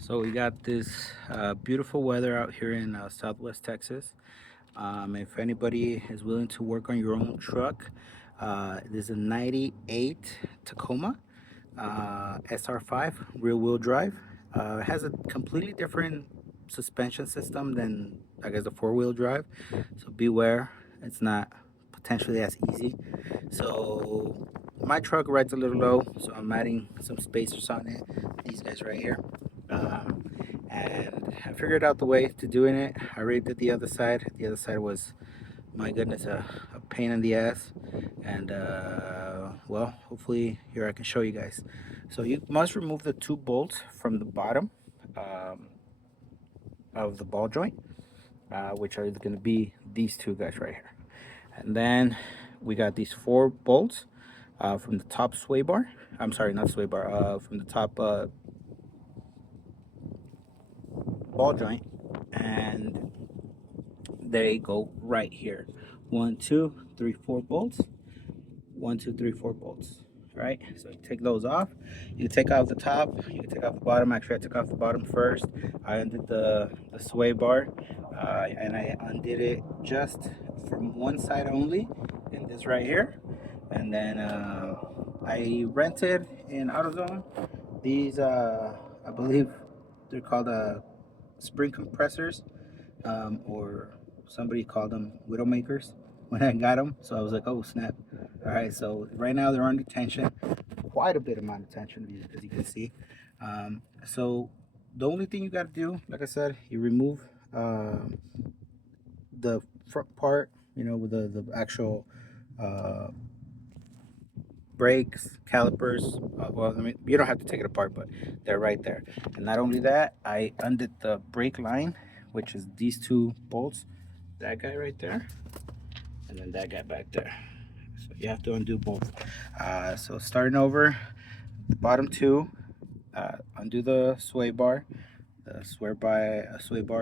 So we got this beautiful weather out here in Southwest Texas. If anybody is willing to work on your own truck, this is a 98 Tacoma SR5 rear wheel drive. It has a completely different suspension system than, I guess, the four wheel drive. So beware, it's not potentially as easy. So my truck rides a little low, so I'm adding some spacers on it. These guys right here. Um, and I figured out the way to doing it. I already did the other side. The other side was, my goodness, a pain in the ass. And well, hopefully here I can show you guys. So you must remove the two bolts from the bottom um, of the ball joint, which are going to be these two guys right here. And then we got these four bolts from the top sway bar. I'm sorry, not sway bar. From the top ball joint, and they go right here. One, two, three, four bolts. One, two, three, four bolts. All right, so you take those off. You can take off the top, you can take off the bottom. Actually, I took off the bottom first. I undid the sway bar, and I undid it just from one side only, in this right here. And then I rented in AutoZone these, I believe they're called spring compressors, or somebody called them widowmakers when I got them. So I was like, oh snap! All right, so right now they're under tension, quite a bit amount of tension, as you can see. So the only thing you got to do, like I said, you remove the front part, with the actual uh, brakes, calipers. Well, I mean, you don't have to take it apart, but they're right there. And not only that, I undid the brake line, which is these two bolts, that guy right there, and then that guy back there. So you have to undo both. So starting over, the bottom two, undo the sway bar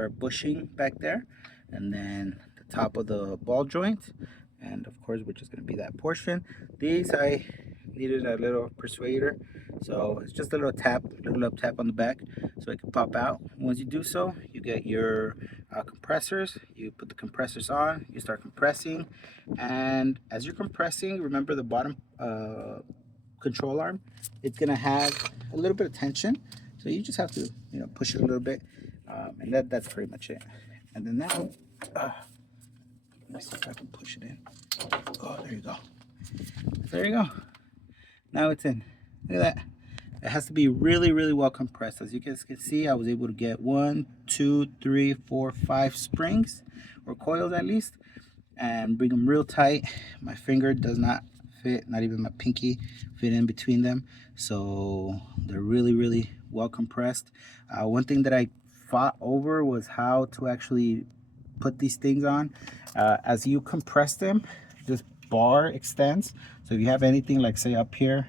bushing back there, and then the top of the ball joint, and of course, which is going to be that portion. These I needed a little persuader, so it's just a little up tap on the back, so it can pop out. Once you do so, you get your compressors. You put the compressors on, you start compressing, and as you're compressing, remember the bottom control arm, it's gonna have a little bit of tension, so you just have to push it a little bit, and that's pretty much it. And then now, let's see if I can push it in. Oh, there you go. There you go. Now it's in. Look at that. It has to be really, really well compressed. As you guys can see, I was able to get 1, 2, 3, 4, 5 springs, or coils at least, and bring them real tight. My finger does not fit, not even my pinky fit in between them. So they're really, really well compressed. One thing that I fought over was how to actually put these things on. As you compress them, this bar extends. So if you have anything like, say, up here,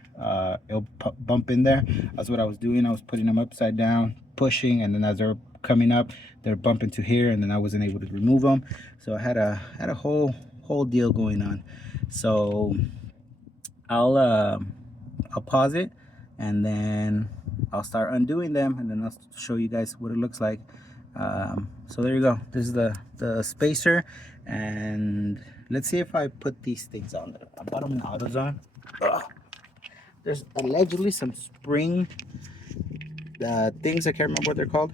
it'll bump in there. That's what I was doing. I was putting them upside down, pushing, and then as they're coming up, they're bumping to here, and then I wasn't able to remove them. So I had a whole deal going on. So I'll pause it, and then I'll start undoing them, and then I'll show you guys what it looks like. So there you go. This is the spacer, and let's see if I put these things on there. I bought them in AutoZone. Ugh. There's allegedly some spring things. I can't remember what they're called.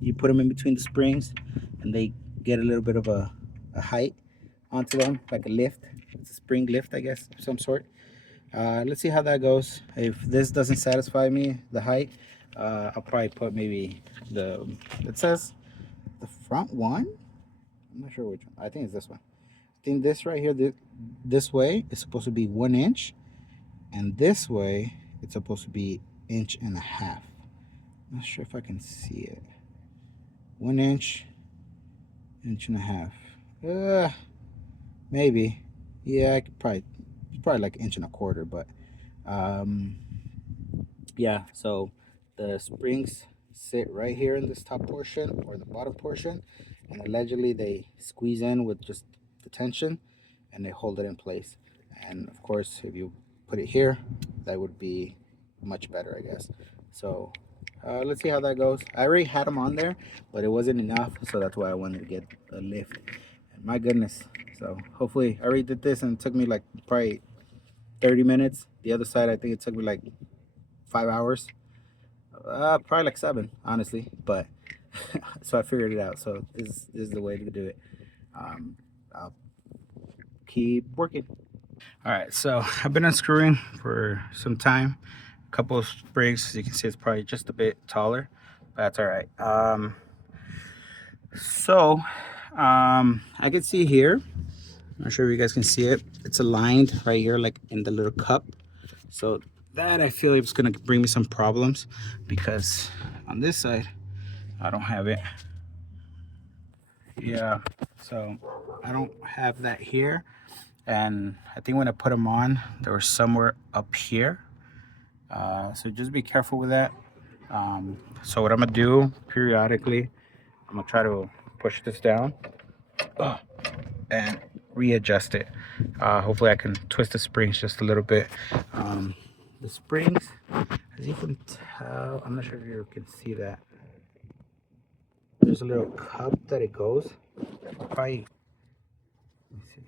You put them in between the springs, and they get a little bit of a height onto them, like a lift. It's a spring lift, I guess, of some sort. Let's see how that goes. If this doesn't satisfy me, the height, I'll probably put maybe it says the front one. I'm not sure which one. I think it's this one. I think this right here, this way is supposed to be 1 inch, and this way it's supposed to be 1.5 inches. I'm not sure if I can see it. 1 inch, 1.5 inches. Maybe. Yeah, I could probably, it's probably like 1.25 inches, but yeah. So the springs sit right here in this top portion or the bottom portion, and allegedly they squeeze in with just the tension, and they hold it in place. And of course, if you put it here, that would be much better, I guess. So Let's see how that goes. I already had them on there, but it wasn't enough, so that's why I wanted to get a lift. And my goodness. So hopefully, I already did this and it took me like probably 30 minutes. The other side, I think it took me like 5 hours. Probably like 7, honestly. But so I figured it out. So this is the way to do it. I'll keep working. All right, so I've been unscrewing for some time. A couple of springs, as you can see, it's probably just a bit taller, but that's all right. I can see here. I'm not sure if you guys can see it. It's aligned right here, like in the little cup. So that I feel it's gonna bring me some problems because on this side, I don't have it. Yeah, so I don't have that here. And I think when I put them on, they were somewhere up here. So just be careful with that. So what I'm gonna do periodically, I'm gonna try to push this down and readjust it. Hopefully I can twist the springs just a little bit. The springs, as you can tell, I'm not sure if you can see that. There's a little cup that it goes. Probably, let me see.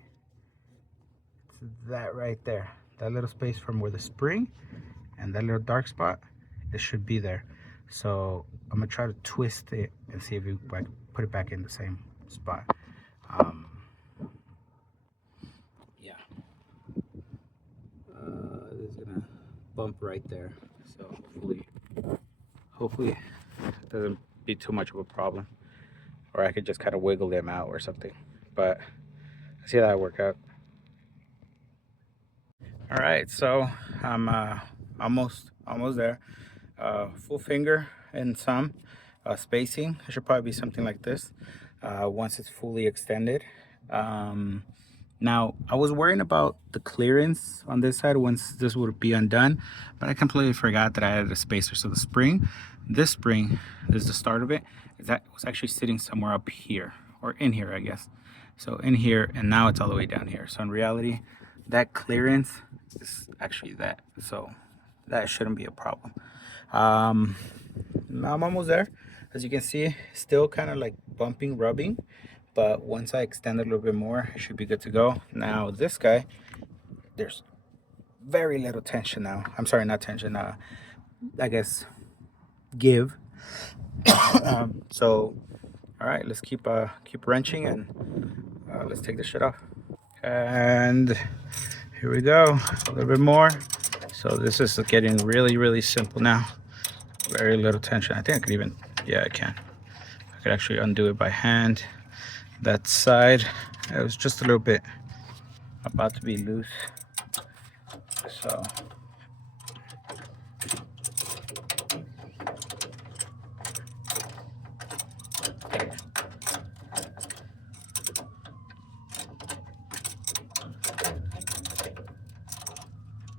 It's that right there. That little space from where the spring and that little dark spot, it should be there. So I'm gonna try to twist it and see if I can put it back in the same spot. Yeah, this is gonna bump right there. So hopefully it doesn't be too much of a problem, or I could just kind of wiggle them out or something. But let's see how that work out. All right, so I'm almost there. Full finger and some spacing. It should probably be something like this once it's fully extended. Now, I was worrying about the clearance on this side once this would be undone, but I completely forgot that I added a spacer. So the spring, this spring is the start of it. That was actually sitting somewhere up here, or in here, I guess. So in here, and now it's all the way down here. So in reality, that clearance is actually that. So that shouldn't be a problem. I'm almost there. As you can see, still kind of like bumping, rubbing, but once I extend it a little bit more, it should be good to go. Now this guy, there's very little tension now. I'm sorry, not tension, I guess give. So all right, let's keep wrenching and let's take this shit off. And here we go, a little bit more. So this is getting really simple now. Very little tension. I think I could even, yeah, I can. I could actually undo it by hand. That side, it was just a little bit about to be loose. So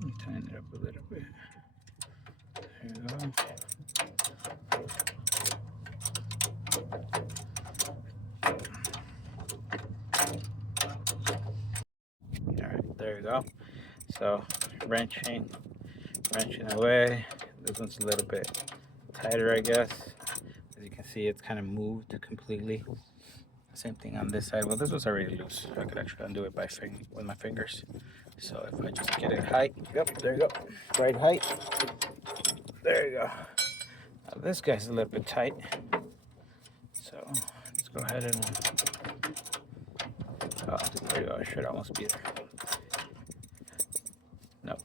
let me tighten it up a little bit. There you go. All right, there you go. So wrenching away. This one's a little bit tighter, I guess. As you can see, it's kind of moved completely. Same thing on this side. Well, this was already loose. I could actually undo it with my fingers. So if I just get it height, yep, there you go. Right height. There you go. Now this guy's a little bit tight. So let's go ahead and oh, there you go. I should almost be there. Nope.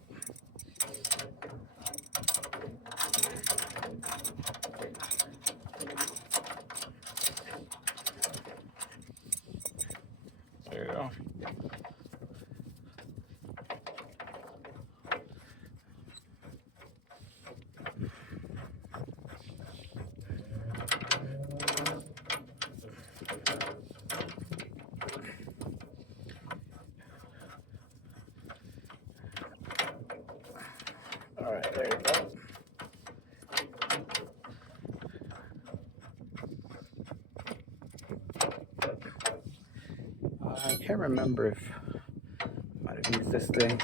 There you go. All right, there you go. I can't remember if I might have used this thing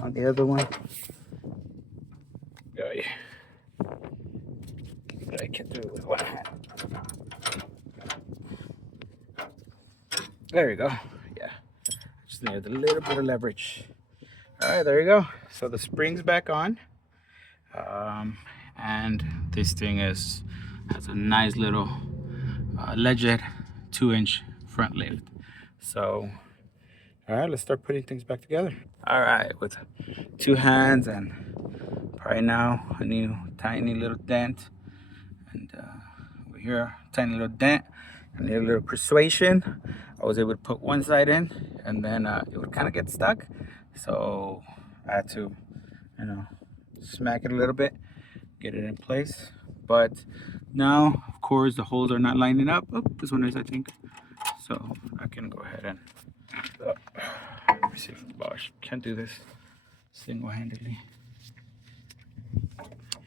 on the other one. Oh, yeah. can't do it with one hand. There you go. Yeah, just needed a little bit of leverage. All right, there you go. So the spring's back on, and this thing has a nice little alleged 2-inch front lift. So, all right, let's start putting things back together. All right, with 2 hands and right now a new tiny little dent, and over here tiny little dent. I need a little persuasion. I was able to put one side in, and then it would kind of get stuck, so I had to, you know, smack it a little bit, get it in place. But now, of course, the holes are not lining up. Oh, this one is, I think. So I can go ahead and let me see if can't do this single-handedly.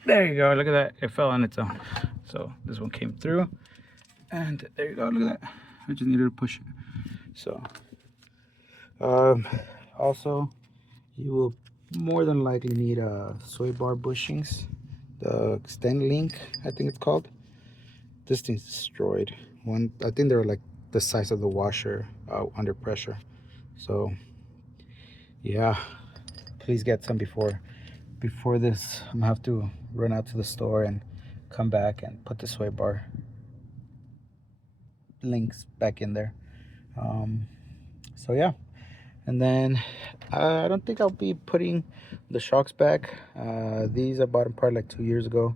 There you go. Look at that. It fell on its own. So this one came through, and there you go. Look at that. I just needed to push it. So also, you will more than likely need soy bar bushings, the extend link, I think it's called. This thing's destroyed. I think they're like the size of the washer under pressure. So yeah, please get some before this. I'm gonna have to run out to the store and come back and put the soy bar links back in there. So yeah, and then I don't think I'll be putting the shocks back. These I bought them probably like 2 years ago,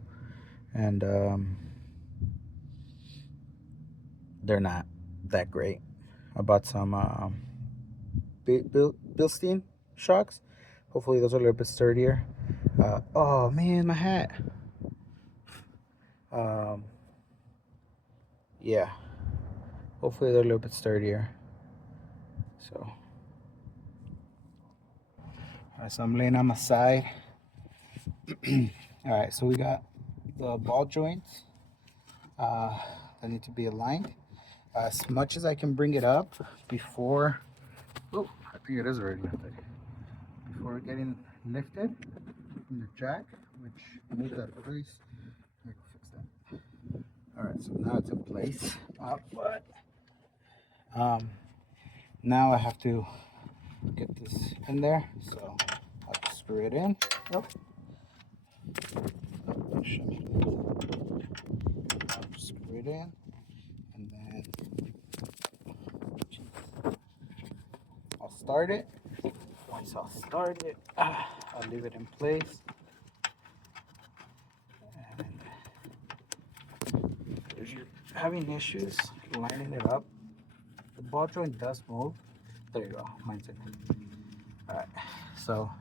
and they're not that great. I bought some Bilstein shocks. Hopefully those are a little bit sturdier. Oh man, my hat. Yeah, hopefully they're a little bit sturdier. So alright, so I'm laying on my side. Alright, so we got the ball joints that need to be aligned. As much as I can bring it up before, oh, I think it is already lifted. Before getting lifted from the jack, which made that place. Let me go fix that. Alright, so now it's in place. But now I have to get this in there, so I'll just screw it in. Nope. Oh, I'll just screw it in, and then I'll start it. Once I'll start it, I'll leave it in place. And if you're having issues lining it up, the ball joint does move. There you go, mine's in. Alright, so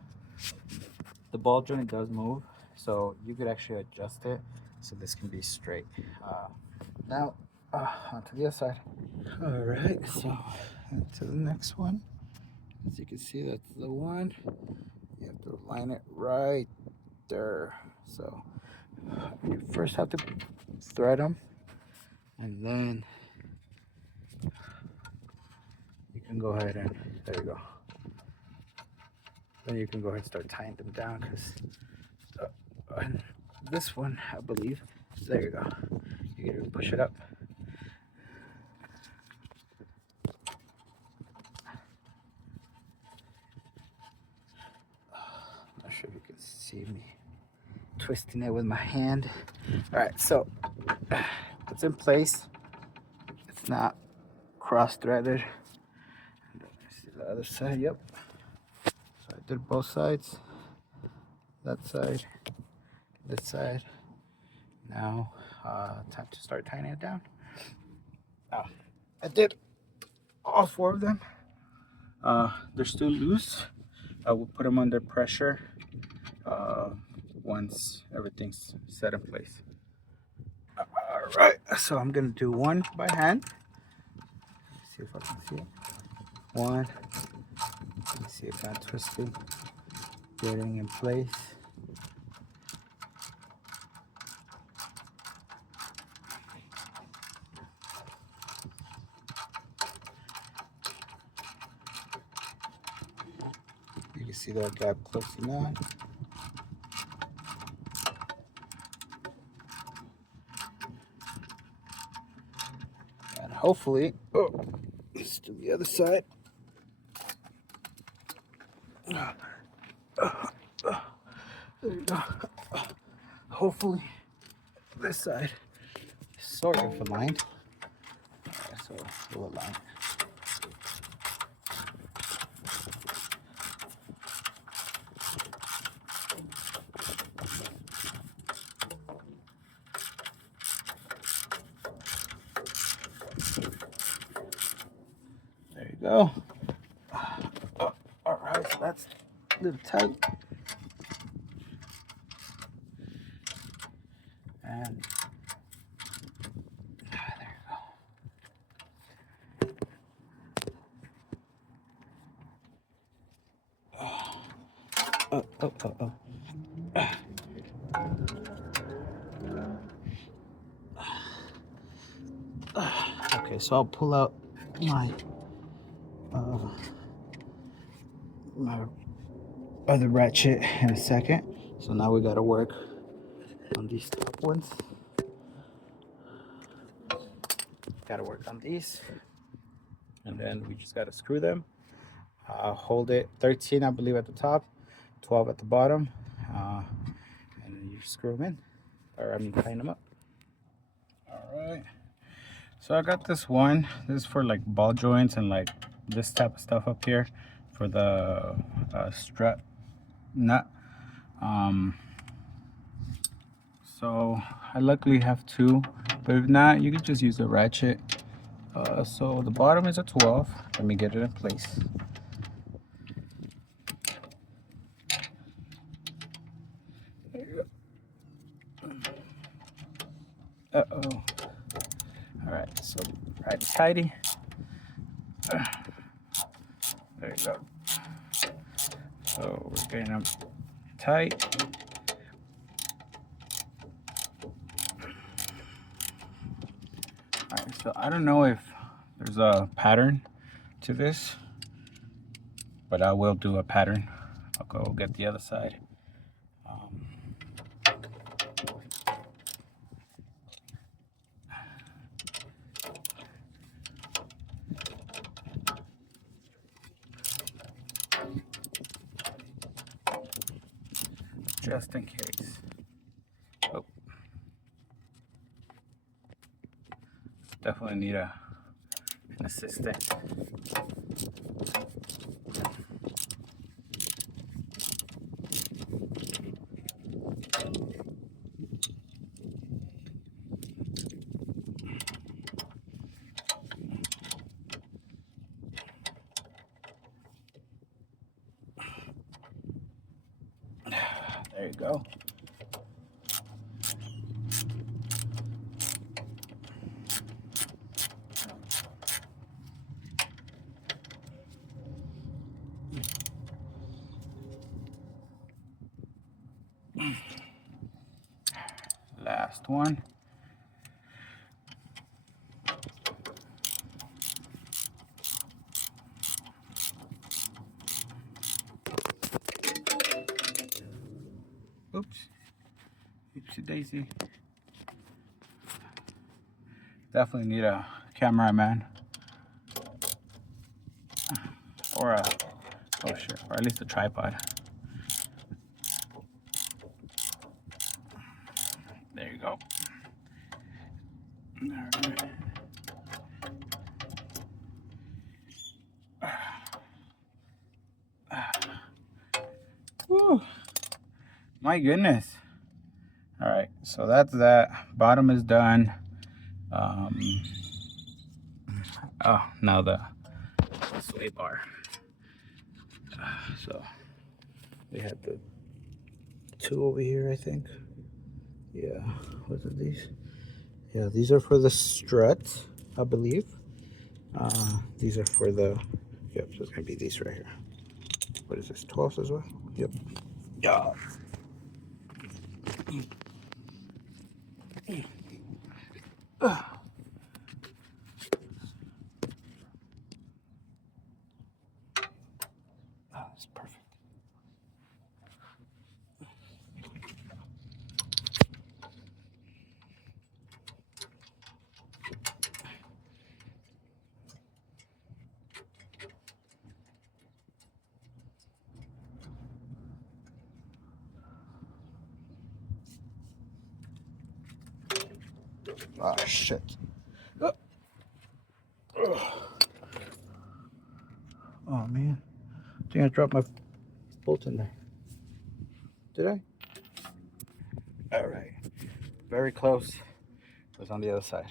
the ball joint does move, so you could actually adjust it so this can be straight. Now, onto the other side. Alright, so to the next one. As you can see, that's the one. You have to line it right there. So you first have to thread them, and then you can go ahead and, there you go. Then you can go ahead and start tying them down, because this one, I believe, there you go. You can push it up. Not sure if you can see me twisting it with my hand. All right, so it's in place. It's not cross-threaded. See the other side. Yep. So I did both sides. That side, this side. Now, time to start tying it down. I did all 4 of them. They're still loose. I will put them under pressure once everything's set in place. All right, so I'm gonna do one by hand. Let's see if I can see it. One. Let me see if I'm twisting, getting in place. You can see that gap close enough. hopefully, oh, let's do the other side. There you go. Hopefully this side is sort of aligned. So we'll align it. There you go. Oh, all right, so that's a little tight. And there you go. Oh. Okay, so I'll pull out my my other ratchet in a second. So now we gotta work on these top ones. Gotta work on these, and then we just gotta screw them. Hold it 13, I believe, at the top, 12 at the bottom, and then you screw them in, or I mean, tighten them up. All right. So I got this one. This is for like ball joints and like this type of stuff up here for the strut nut. So I luckily have two, but if not, you can just use a ratchet. So the bottom is a 12. Let me get it in place. There you go. Uh-oh. All right, so right tighty. There you go. So we're getting them tight. All right, so I don't know if there's a pattern to this, but I will do a pattern. I'll go get the other side. Just in case. Oh. Definitely need an assistant. There you go. Last one. Oops. Oopsie daisy. Definitely need a cameraman. Or a, oh sure, or at least a tripod. There you go. All right. Whew. My goodness. All right, so that's that. Bottom is done. Oh, now the sway bar. So we had the two over here, I think. Yeah, what are these? Yeah, these are for the strut, I believe. These are for the, yep, so it's gonna be these right here. What is this, 12s as well? Yep. Yeah. That's perfect. Ah, shit. Oh man, I think I dropped my bolt in there. Did I? All right, very close. It was on the other side.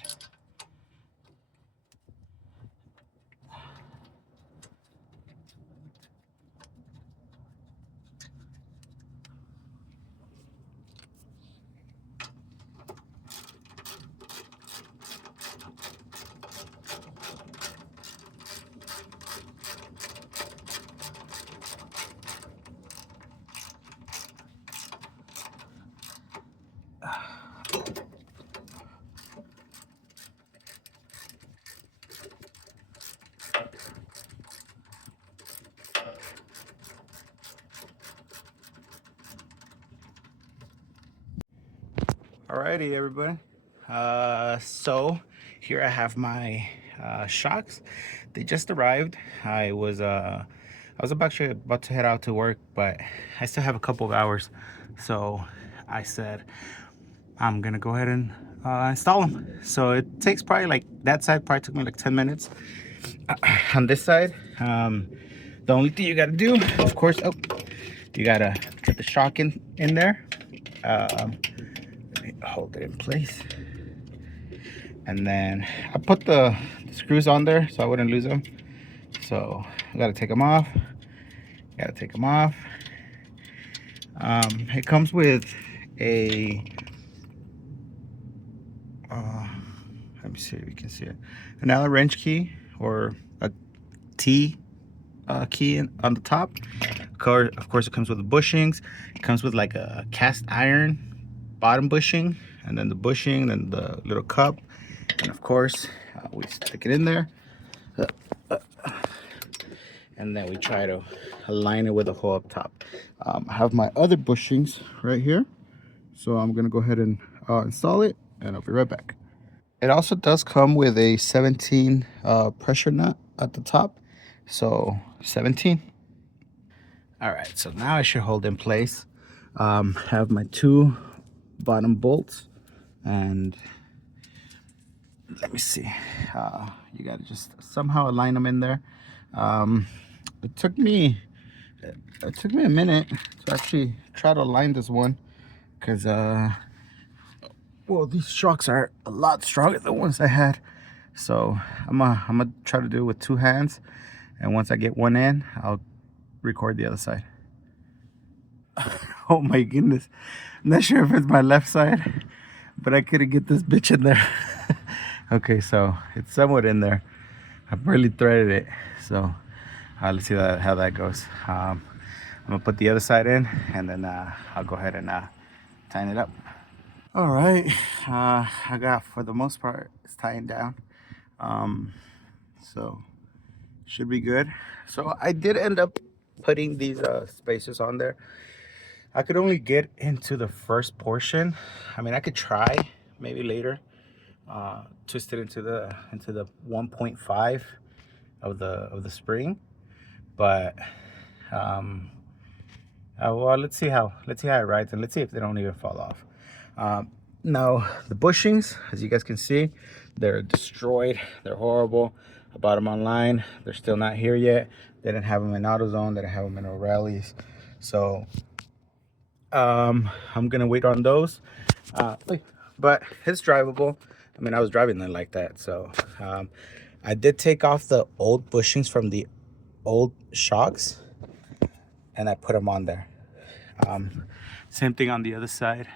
Alrighty, everybody. So here I have my shocks. They just arrived. I was actually about to head out to work, but I still have a couple of hours. So I said I'm gonna go ahead and install them. So it takes probably like that side probably took me like 10 minutes. On this side, the only thing you gotta do, of course, you gotta get the shock in there. Hold it in place, and then I put the screws on there so I wouldn't lose them. So I gotta take them off. It comes with a let me see if you can see it, an Allen wrench key or a T key on the top. Of course, it comes with the bushings. It comes with like a cast iron bottom bushing, and then the bushing, then the little cup, and of course we stick it in there, and then we try to align it with the hole up top. I have my other bushings right here, so I'm gonna go ahead and install it, and I'll be right back. It also does come with a 17 pressure nut at the top, so 17. All right, so now I should hold in place. Have my two bottom bolts, and let me see. You gotta just somehow align them in there. Um, it took me a minute to actually try to align this one, because well, these shocks are a lot stronger than the ones I had. So I'm gonna try to do it with two hands, and once I get one in, I'll record the other side. Oh my goodness, I'm not sure if it's my left side, but I couldn't get this bitch in there. Okay, so it's somewhat in there. I barely threaded it, so let's see how that goes. I'm gonna put the other side in, and then I'll go ahead and tighten it up. All right, I got, for the most part, it's tying down, so should be good. So I did end up putting these spacers on there. I could only get into the first portion. I mean, I could try maybe later, twist it into the 1.5 of the spring, but well, let's see how it rides, and let's see if they don't even fall off. Now the bushings, as you guys can see, they're destroyed. They're horrible. I bought them online. They're still not here yet. They didn't have them in AutoZone. They didn't have them in O'Reilly's. So I'm gonna wait on those. But it's drivable. I mean, I was driving them like that. So I did take off the old bushings from the old shocks, and I put them on there. Same thing on the other side.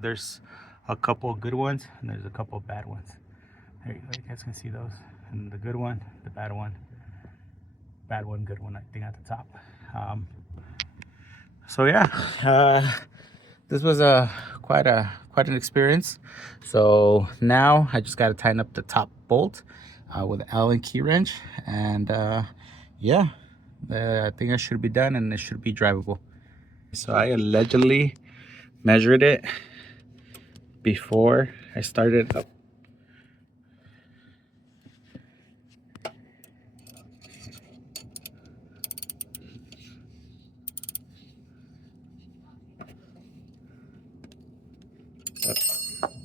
There's a couple good ones, and there's a couple bad ones. There you go. You guys can see those. And the good one, the bad one, good one, I think, at the top. So yeah, this was quite an experience. So now I just got to tighten up the top bolt with an Allen key wrench, and yeah, I think I should be done, and it should be drivable. So I allegedly measured it before I started up.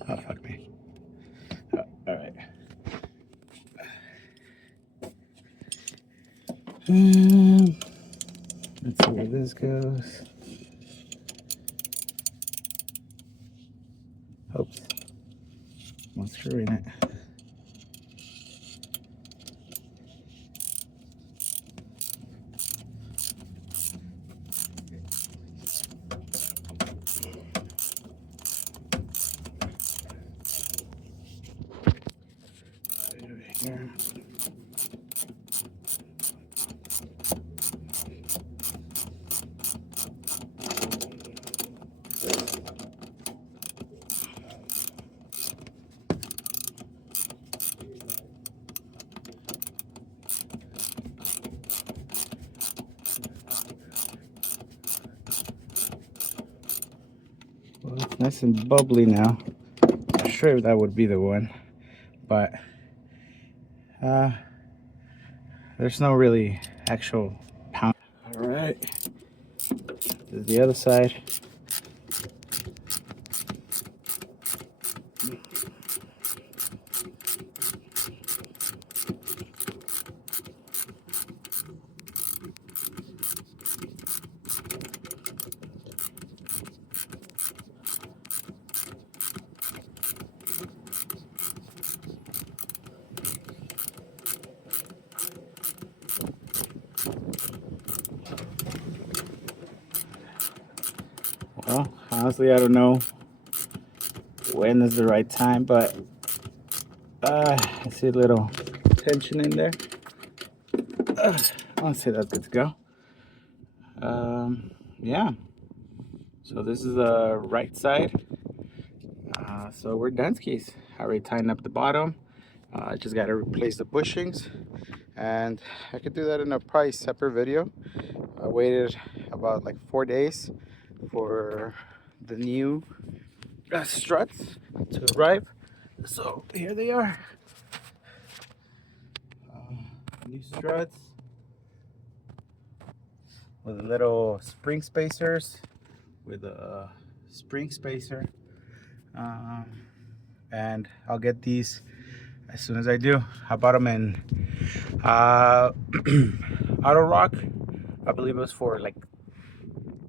Oh, fuck me. Let's see where this goes. Oops, I'm screwing it. Here. Well, it's nice and bubbly now. I'm sure that would be the one, but there's no really actual pound. All right, this is the other side. Well, honestly, I don't know when is the right time, but I see a little tension in there. I want to say that's good to go. Yeah, so this is the right side. So we're done skis. I already tightened up the bottom. I just got to replace the bushings, and I could do that in a probably separate video. I waited about like 4 days for the new struts to arrive. So here they are. New struts with little spring spacers, with a spring spacer. And I'll get these as soon as I do. I bought them in Auto Rock. I believe it was for like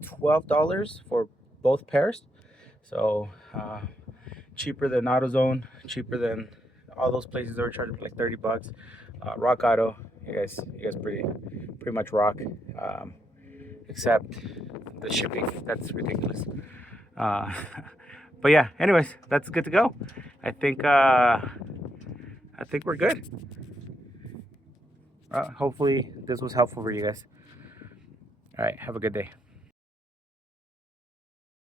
$12 for both pairs. So cheaper than AutoZone, cheaper than all those places that were charging like 30 bucks. Rock Auto, you guys pretty much rock, except the shipping. That's ridiculous. But yeah, anyways, that's good to go. I think we're good. Hopefully this was helpful for you guys. All right, have a good day.